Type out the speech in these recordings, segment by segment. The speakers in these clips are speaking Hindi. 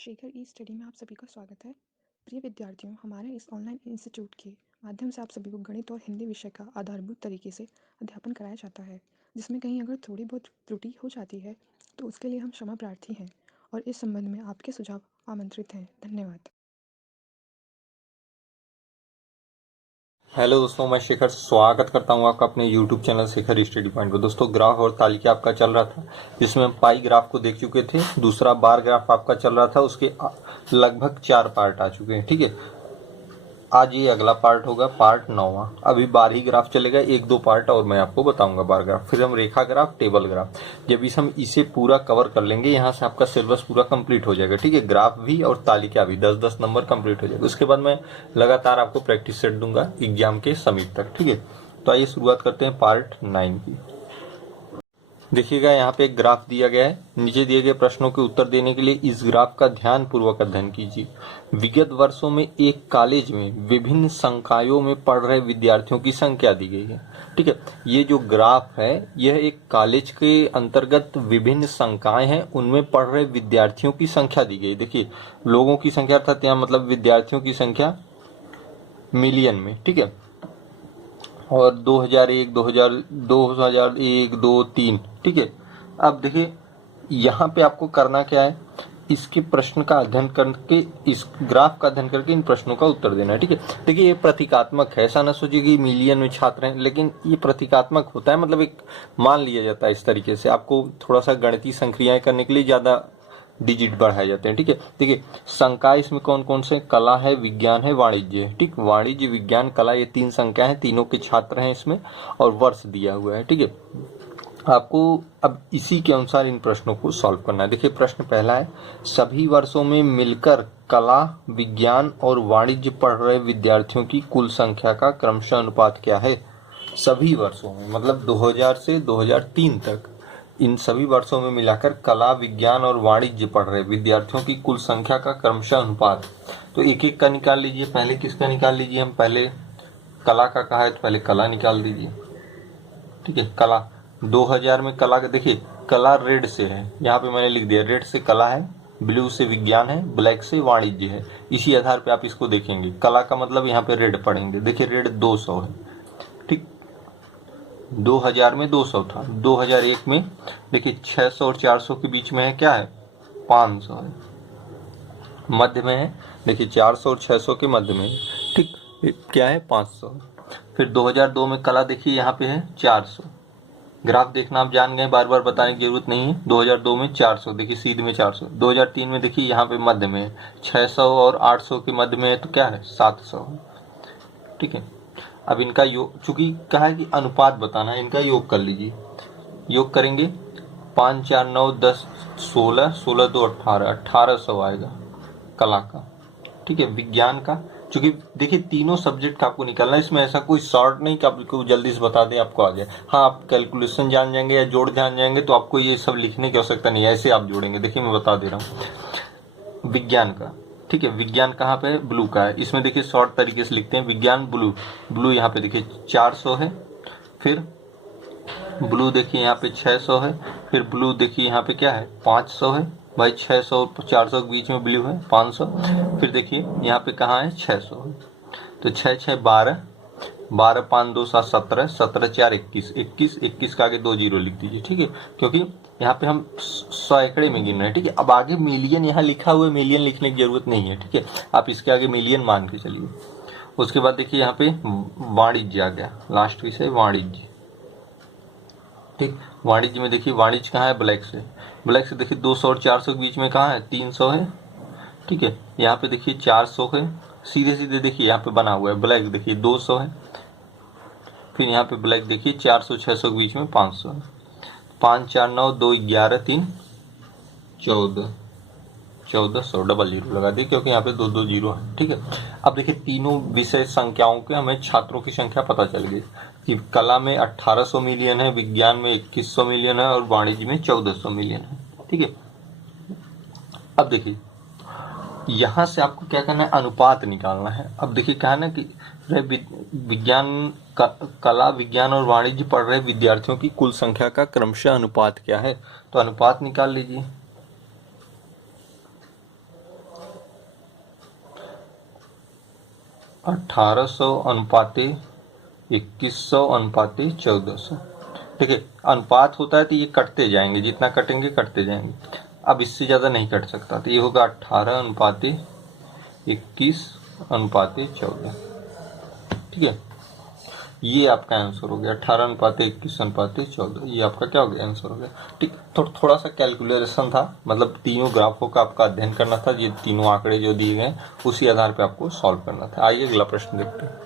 शेखर ई स्टडी में आप सभी का स्वागत है। प्रिय विद्यार्थियों, हमारे इस ऑनलाइन इंस्टीट्यूट के माध्यम से आप सभी को गणित और हिंदी विषय का आधारभूत तरीके से अध्यापन कराया जाता है, जिसमें कहीं अगर थोड़ी बहुत त्रुटि हो जाती है तो उसके लिए हम क्षमा प्रार्थी हैं और इस संबंध में आपके सुझाव आमंत्रित हैं। धन्यवाद। हेलो दोस्तों, मैं शेखर स्वागत करता हूं आपका अपने YouTube channel Shekhar study point पर। दोस्तों, ग्राफ और तालिका आपका चल रहा था, जिसमें हम पाई ग्राफ को देख चुके थे। दूसरा बार ग्राफ आपका चल रहा था, उसके लगभग 4 पार्ट आ चुके हैं। ठीक है, आज ये अगला पार्ट होगा, पार्ट 9वां। अभी बार ही ग्राफ चलेगा, 1-2 पार्ट और मैं आपको बताऊंगा बार ग्राफ, फिर हम रेखा ग्राफ, टेबल ग्राफ। जब हम इसे पूरा कवर कर लेंगे, यहाँ से आपका सिलेबस पूरा कंप्लीट हो जाएगा। ठीक है, ग्राफ भी और तालिका भी 10-10 नंबर कंप्लीट हो जाएगा। उसके बाद मैं लगातार आपको प्रैक्टिस सेट दूंगा एग्जाम के समीप तक। ठीक है, तो आइए शुरुआत करते हैं पार्ट 9 की। देखिएगा, यहाँ पे एक ग्राफ दिया गया है। नीचे दिए गए प्रश्नों के उत्तर देने के लिए इस ग्राफ का ध्यान पूर्वक अध्ययन कीजिए। विगत वर्षों में एक कॉलेज में विभिन्न संकायों में पढ़ रहे विद्यार्थियों की संख्या दी गई है। ठीक है, ये जो ग्राफ है, यह एक कॉलेज के अंतर्गत विभिन्न संकाय हैं, उनमें पढ़ रहे विद्यार्थियों की संख्या दी गई। देखिए, लोगों की संख्या अर्थात यहाँ मतलब विद्यार्थियों की संख्या मिलियन में। ठीक है, और 2001, 2, 3। ठीक है, अब देखिए यहाँ पे आपको करना क्या है, इसके प्रश्न का अध्ययन करके, इस ग्राफ का अध्ययन करके इन प्रश्नों का उत्तर देना है। ठीक है, देखिए ये प्रतीकात्मक है, ऐसा ना सोचिए कि मिलियन में छात्र हैं, लेकिन ये प्रतीकात्मक होता है, मतलब एक मान लिया जाता है। इस तरीके से आपको थोड़ा सा गणितीय संक्रियाएं करने के लिए ज्यादा डिजिट बढ़ाए जाते हैं। ठीक है, देखिए संकाय इसमें कौन कौन से, कला है, विज्ञान है, वाणिज्य है। ठीक, वाणिज्य, विज्ञान, कला, ये 3 संख्या हैं, तीनों के छात्र हैं इसमें, और वर्ष दिया हुआ है। ठीक है, आपको अब इसी के अनुसार इन प्रश्नों को सॉल्व करना है। देखिए प्रश्न पहला है, सभी वर्षों में मिलकर कला, विज्ञान और वाणिज्य पढ़ रहे विद्यार्थियों की कुल संख्या का क्रमशः अनुपात क्या है। सभी वर्षों में मतलब 2000 से 2003 तक, इन सभी वर्षों में मिलाकर कला, विज्ञान और वाणिज्य पढ़ रहे विद्यार्थियों की कुल संख्या का क्रमशः अनुपात। तो एक एक का निकाल लीजिए। पहले किसका निकाल लीजिए, हम पहले कला का कहा है तो पहले कला निकाल दीजिए। ठीक है, कला 2000 में कला का, देखिए कला रेड से है, यहाँ पे मैंने लिख दिया, रेड से कला है, ब्लू से विज्ञान है, ब्लैक से वाणिज्य है। इसी आधार पे आप इसको देखेंगे। कला का मतलब यहाँ पे रेड पढ़ेंगे। देखिए रेड 200 है। ठीक, 2000 में 200 था। 2001 में देखिए 600 और 400 के बीच में है, क्या है, 500 है, मध्य में है। देखिए 400 और 600 के मध्य में है। ठीक, क्या है, 500। फिर 2002 में कला देखिए यहाँ पे है 400। ग्राफ देखना आप जान गए, बार बार बताने की जरूरत नहीं है। 2002 में 400, देखिए सीध में 400। 2003 में देखिए यहाँ पे मध्य में है, 600 और 800 के मध्य में है, तो क्या है, 700। ठीक है, अब इनका योग, चूंकि कहा है कि अनुपात बताना है, इनका योग कर लीजिए। योग करेंगे, 5, 4, 9, 10, 16, 16, 2, 18, 1800 आएगा कला का। ठीक है, विज्ञान का, चूंकि देखिए तीनों सब्जेक्ट का आपको निकालना है, इसमें ऐसा कोई शॉर्ट नहीं कि आपको जल्दी से बता दें आपको आ जाए। हाँ, आप कैलकुलेशन जान जाएंगे या जोड़ जान जाएंगे तो आपको ये सब लिखने की आवश्यकता नहीं है, ऐसे आप जोड़ेंगे। देखिए मैं बता दे रहा हूँ विज्ञान का। ठीक है, विज्ञान कहाँ पे है, ब्लू का है। इसमें देखिए शॉर्ट तरीके से लिखते हैं, विज्ञान ब्लू। ब्लू यहाँ पे देखिए 400 है, फिर ब्लू देखिए यहाँ पे 600 है, फिर ब्लू देखिए यहाँ पे क्या है, 500 है। भाई 600 और 400 के बीच में ब्लू है, 500। फिर देखिए यहाँ पे कहाँ है, 600 है। तो 6, 6, 12, 12, 5, 2, 7, 17, 17, 4, 21, 21, 21 का आगे 2 जीरो लिख दीजिए। ठीक है, क्योंकि यहाँ पे हम सैकड़े में गिन रहे हैं। ठीक है, अब आगे मिलियन यहाँ लिखा हुआ है, मिलियन लिखने की जरूरत नहीं है। ठीक है, आप इसके आगे मिलियन मान के चलिए। उसके बाद देखिए यहाँ पे वाणिज्य आ गया, लास्ट विषय वाणिज्य। ठीक, वाणिज्य में देखिए वाणिज्य कहाँ है, ब्लैक से। ब्लैक से देखिए 200 और 400 के बीच में कहाँ है, 300 है। ठीक है, यहाँ पे देखिए 400 है, सीधे सीधे देखिए यहाँ पे बना हुआ है। ब्लैक देखिए 200 है, फिर यहाँ पे ब्लैक देखिए 400, 600 के बीच में 500 है। 5, 4, 9, 2, 11, 3, 14, 1400 डबल जीरो लगा दी, क्योंकि यहाँ पे 2 जीरो है। ठीक है, अब देखिए तीनों विषय संख्याओं के हमें छात्रों की संख्या पता चल गई कि कला में 1800 मिलियन है, विज्ञान में 2100 मिलियन है और वाणिज्य में 1400 मिलियन है। ठीक है, अब देखिए यहां से आपको क्या करना है, अनुपात निकालना है। अब देखिए क्या है ना कि विज्ञान, कला, विज्ञान और वाणिज्य पढ़ रहे विद्यार्थियों की कुल संख्या का क्रमशः अनुपात क्या है। तो अनुपात निकाल लीजिए। 1800 अनुपाते 2100 अनुपाते 1400। देखिए अनुपात होता है तो ये कटते जाएंगे, जितना कटेंगे कटते जाएंगे। अब इससे ज़्यादा नहीं कट सकता, तो ये होगा 18 अनुपाते 21 अनुपाते 14। ठीक है, ये आपका आंसर हो गया 18 अनुपाते 21 अनुपाते 14। ये आपका क्या हो गया, आंसर हो गया। ठीक, तो थोड़ा सा कैलकुलेशन था, मतलब तीनों ग्राफों का आपका अध्ययन करना था। ये तीनों आंकड़े जो दिए गए उसी आधार पर आपको सॉल्व करना था। आइए अगला प्रश्न देखते हैं।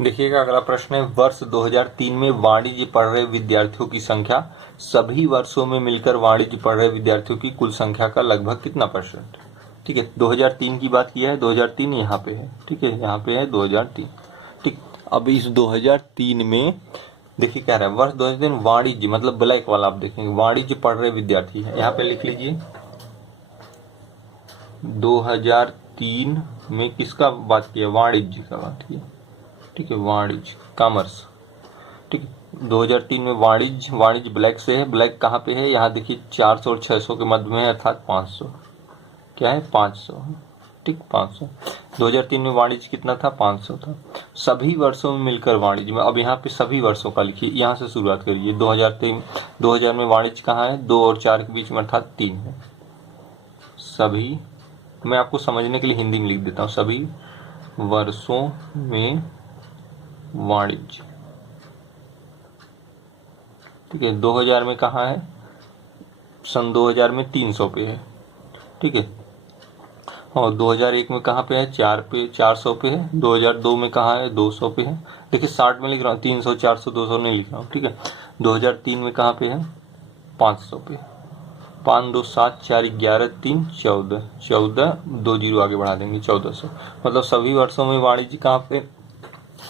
देखिएगा अगला प्रश्न है, वर्ष 2003 में वाणिज्य पढ़ रहे विद्यार्थियों की संख्या सभी वर्षों में मिलकर वाणिज्य पढ़ रहे विद्यार्थियों की कुल संख्या का लगभग कितना परसेंट। ठीक है, 2003 की बात किया है, 2003 यहाँ पे है। ठीक है, यहाँ पे है 2003। ठीक, अब इस 2003 में देखिए क्या रहा है, वर्ष 2003 वाणिज्य मतलब ब्लैक वाला आप देखेंगे, वाणिज्य पढ़ रहे विद्यार्थी है। यहाँ पे लिख लीजिए 2003 में किसका बात किया, वाणिज्य का बात किया। ठीक है, वाणिज्य कॉमर्स। ठीक है, 2003 में वाणिज्य, वाणिज्य ब्लैक से है। ब्लैक कहाँ पे है, यहाँ देखिए 400 और 600 के मध्य में है, अर्थात 500। क्या है, 500। ठीक, 500। 2003 में वाणिज्य कितना था, 500 था। सभी वर्षों में मिलकर वाणिज्य में, अब यहाँ पे सभी वर्षों का लिखिए, यहाँ से शुरुआत करिए। 2000 में वाणिज्य कहाँ है, 2 और 4 के बीच में, अर्थात 3 है। सभी, मैं आपको समझने के लिए हिंदी में लिख देता हूँ, सभी वर्षों में वाणिज्य। ठीक है, 2000 में कहाँ है, सन 2000 में 300 पे है। ठीक है, और 2001 में कहाँ पे है, 400 पे है। 2002 में कहाँ है, 200 पे है। देखिए 60 में लिख रहा हूँ, 300 400 200 नहीं लिख रहा हूँ। ठीक है, 2003 में कहाँ पे है, 500 पे। 5 2 7 4 11 3 14, 14 2 जीरो आगे बढ़ा देंगे, 1400। मतलब सभी वर्षों में वाणिज्य कहाँ पे,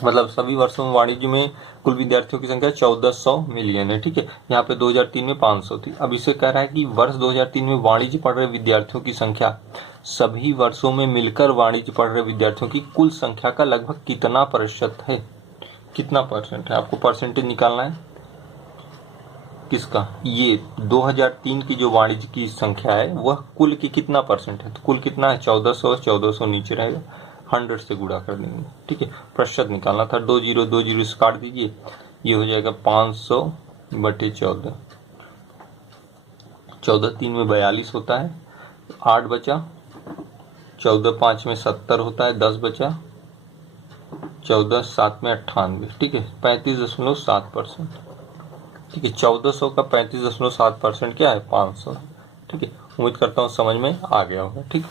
मतलब सभी वर्षों में वाणिज्य में कुल विद्यार्थियों की संख्या 1400 मिलियन है। ठीक है, यहाँ पे 2003 में 500 थी। अब इसे कह रहा है कि वर्ष 2003 में वाणिज्य पढ़ रहे विद्यार्थियों की संख्या सभी वर्षों में मिलकर वाणिज्य पढ़ रहे विद्यार्थियों की कुल संख्या का लगभग कितना प्रतिशत है। कितना परसेंट है, आपको परसेंटेज निकालना है किसका, ये 2003 की जो वाणिज्य की संख्या है वह कुल की कितना परसेंट है। तो कुल कितना है, 1400। 1400 नीचे रहेगा, 100 से गुणा कर देंगे। ठीक है, प्रतिशत निकालना था, 2 जीरो से काट दीजिए, ये हो जाएगा 500 बटे 14। 14 3 में 42 होता है, 8 बचा। 14 5 में 70 होता है, 10 बचा। 14 7 में 98। ठीक है, 35.7%। ठीक है, 1400 का 35.7% क्या है, 500। ठीक है, उम्मीद करता हूँ समझ में आ गया होगा। ठीक,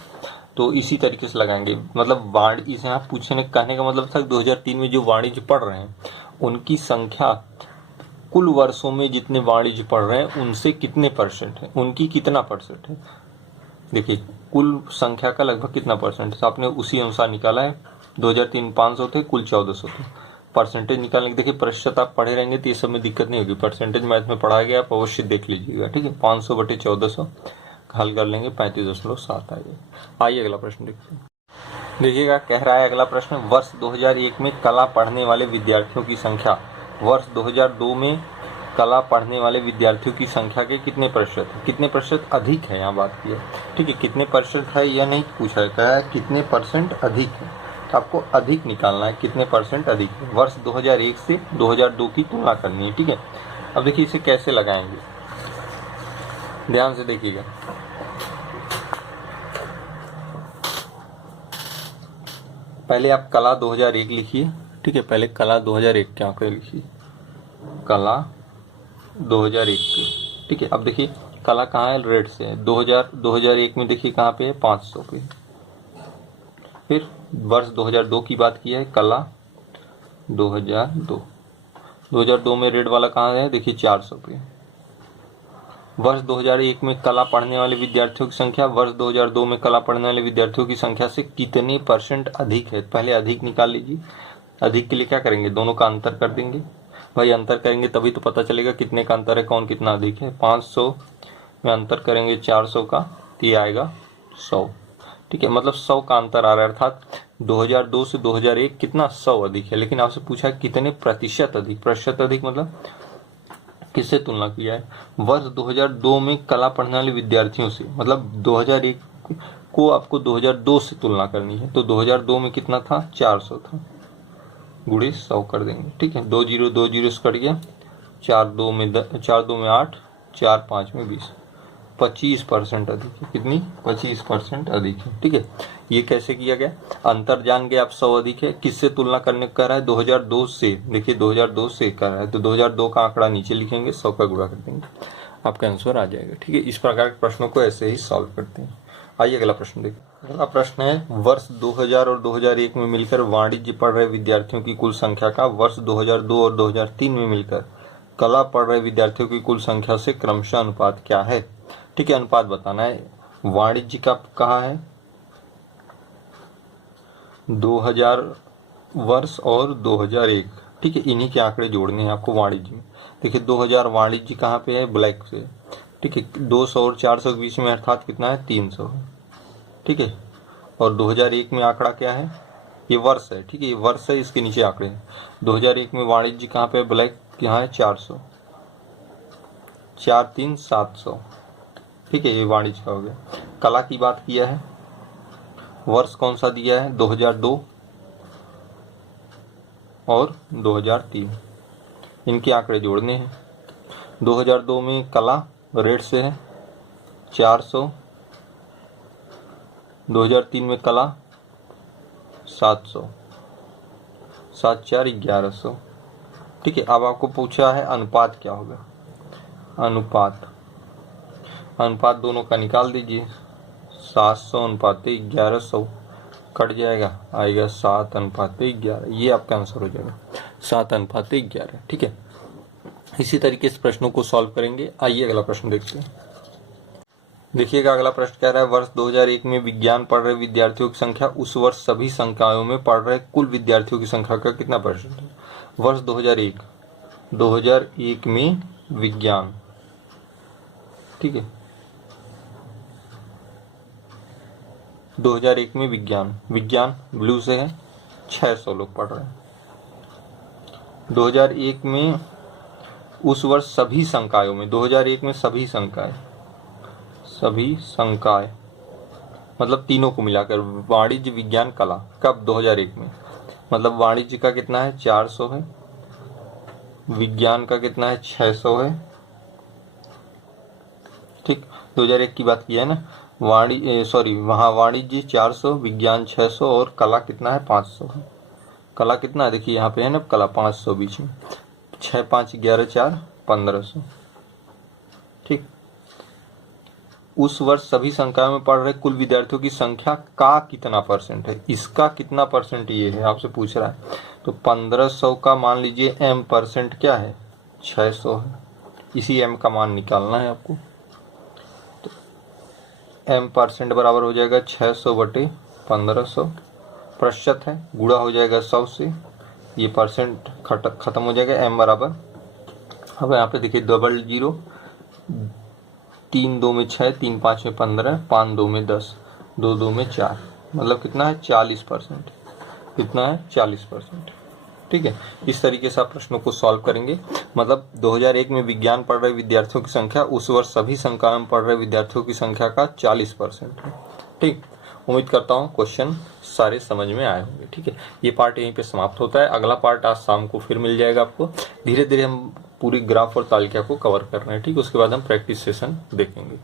तो इसी तरीके से लगाएंगे, मतलब वाणिज्य, इसे यहाँ पूछने कहने का मतलब था 2003 में जो वाणिज्य पढ़ रहे हैं उनकी संख्या कुल वर्षों में जितने वाणिज्य पढ़ रहे हैं उनसे कितने परसेंट है, उनकी कितना परसेंट है। देखिए कुल संख्या का लगभग कितना परसेंट है, तो आपने उसी अनुसार निकाला है। 2003 500 थे, कुल 1400 थे। परसेंटेज निकालने के, देखिए प्रतिशत आप पढ़े रहेंगे तो ये सब में दिक्कत नहीं होगी। परसेंटेज मैथ में पढ़ाया गया, आप अवश्य देख लीजिएगा। ठीक है, 500 बटे 1400 हल कर लेंगे, 35.7 आ जाएगा। आइए अगला प्रश्न देखते हैं। देखिएगा कह रहा है अगला प्रश्न, वर्ष 2001 में कला पढ़ने वाले विद्यार्थियों की संख्या वर्ष 2002 में कला पढ़ने वाले विद्यार्थियों की संख्या के कितने प्रतिशत है, कितने प्रतिशत अधिक है, यहाँ बात की है। ठीक है, कितने परसेंट है यह नहीं पूछा है, कितने परसेंट अधिक है, तो आपको अधिक निकालना है, कितने परसेंट अधिक है। वर्ष 2001 से 2002 की तुलना करनी है। ठीक है, अब देखिए इसे कैसे लगाएंगे, ध्यान से देखिएगा। पहले आप कला 2001 लिखिए। ठीक है, पहले कला 2001 क्या आंकड़े लिखिए, कला 2001 के। ठीक है, अब देखिए कला कहाँ है, रेड से है। 2001 में देखिए कहाँ पे है, 500 पे। फिर वर्ष 2002 की बात की है, कला 2002 में रेड वाला कहाँ है, देखिए 400 पे। वर्ष 2001 में कला पढ़ने वाले विद्यार्थियों की संख्या वर्ष 2002 में कला पढ़ने वाले विद्यार्थियों की संख्या से कितने परसेंट अधिक है। पहले अधिक निकाल लीजिए। अधिक के लिए क्या करेंगे, दोनों का अंतर कर देंगे। भाई अंतर करेंगे तभी तो पता चलेगा कितने का अंतर है, कौन कितना अधिक है। 500 में अंतर करेंगे 400 का, तो ये आएगा 100। ठीक है, मतलब 100 का अंतर आ रहा है, अर्थात 2002 से 2001 कितना, 100 अधिक है। लेकिन आपसे पूछा कितने प्रतिशत अधिक, प्रतिशत अधिक मतलब किससे तुलना किया है, वर्ष 2002 में कला पढ़ने वाले विद्यार्थियों से, मतलब 2001 को आपको 2002 से तुलना करनी है। तो 2002 में कितना था, 400 था, गुणे 100 कर देंगे। ठीक है, 2 जीरो से कट गया, 4 2 में 8, 4 5 में 20, 25% अधिक है। कितनी, 25% अधिक है। ठीक है, ये कैसे किया गया, अंतर जान गए आप, 100 अधिक है, किससे तुलना करने को कह रहा है, 2002 से। देखिए 2002 से कर रहा है तो 2002 का आंकड़ा नीचे लिखेंगे, 100 का गुणा कर देंगे, आपका आंसर आ जाएगा। ठीक है, इस प्रकार के प्रश्नों को ऐसे ही सॉल्व करते हैं। आइए अगला प्रश्न देखिए। अगला प्रश्न है, वर्ष 2000 और 2001 में मिलकर वाणिज्य पढ़ रहे विद्यार्थियों की कुल संख्या का वर्ष 2002 और 2003 में मिलकर कला पढ़ रहे विद्यार्थियों की कुल संख्या से क्रमशः अनुपात क्या है। ठीक है, अनुपात बताना है। वाणिज्य का कहा है 2000 वर्ष और 2001। ठीक है, इन्हीं के आंकड़े जोड़ने हैं आपको वाणिज्य में। देखिए 2000 वाणिज्य कहाँ पे है, ब्लैक से। ठीक है, 200 और 400 के बीच में अर्थात कितना है, 300 है। ठीक है, और 2001 में आंकड़ा क्या है, ये वर्ष है। ठीक है, ये वर्ष है, इसके नीचे आंकड़े हैं। 2001 में वाणिज्य कहाँ पे, ब्लैक यहाँ है, 400, 4 3 700। ठीक है, ये वाणिज्य का हो गया। कला की बात किया है, वर्ष कौन सा दिया है, 2002 और 2003, इनके आंकड़े जोड़ने हैं। 2002 में कला रेड से है 400, 2003 में कला 700, 7 4 1100। ठीक है, अब आपको पूछा है अनुपात क्या होगा, अनुपात दोनों का निकाल दीजिए, 700 अनुपात 1100 कट जाएगा, आएगा 7 अनुपात 11, ये आपका आंसर हो जाएगा, 7 अनुपात 11। ठीक है, इसी तरीके से प्रश्नों को सॉल्व करेंगे। आइए अगला प्रश्न देखते हैं। देखिएगा अगला प्रश्न कह रहा है, वर्ष 2001 में विज्ञान पढ़ रहे विद्यार्थियों की संख्या उस वर्ष सभी संकायों में पढ़ रहे कुल विद्यार्थियों की संख्या का कितना परसेंट है। वर्ष 2001 में विज्ञान, ठीक है, 2001 में विज्ञान ब्लू से है, 600 लोग पढ़ रहे हैं। 2001 में उस वर्ष सभी संकायों में, 2001 में सभी संकाय मतलब तीनों को मिलाकर, वाणिज्य विज्ञान कला, कब, 2001 में, मतलब वाणिज्य का कितना है, 400 है, विज्ञान का कितना है, 600 है। ठीक, 2001 की बात की है ना, वहाँ वाणिज्य 400, विज्ञान 600 और कला कितना है, 500 है। कला कितना है, देखिए यहाँ पे है ना, कला 500 बीच में, 6 5 11 4 1500। ठीक, उस वर्ष सभी संकायों में पढ़ रहे कुल विद्यार्थियों की संख्या का कितना परसेंट है, इसका कितना परसेंट ये है आपसे पूछ रहा है। तो 1500 का मान लीजिए m परसेंट क्या है, 600 है, इसी m का मान निकालना है आपको। तो m परसेंट बराबर हो जाएगा 600 बटे 1500, प्रतिशत है, गुणा हो जाएगा 100 से, ये परसेंट खत्म हो जाएगा, m बराबर, अब यहाँ पे देखिए 00, 3 2 में 6, 3 5 में 15, 5 2 में 10, 2 2 में 4, मतलब कितना है, 40%। कितना है, 40%। ठीक है, इस तरीके से आप प्रश्नों को सॉल्व करेंगे। मतलब 2001 में विज्ञान पढ़ रहे विद्यार्थियों की संख्या उस वर्ष सभी संकायों में पढ़ रहे विद्यार्थियों की संख्या का 40% है। ठीक, उम्मीद करता हूँ क्वेश्चन सारे समझ में आए होंगे। ठीक है, ये पार्ट यहीं पे समाप्त होता है। अगला पार्ट आज शाम को फिर मिल जाएगा आपको। धीरे धीरे हम पूरी ग्राफ और तालिका को कवर कर रहे हैं। ठीक, उसके बाद हम प्रैक्टिस सेशन देखेंगे।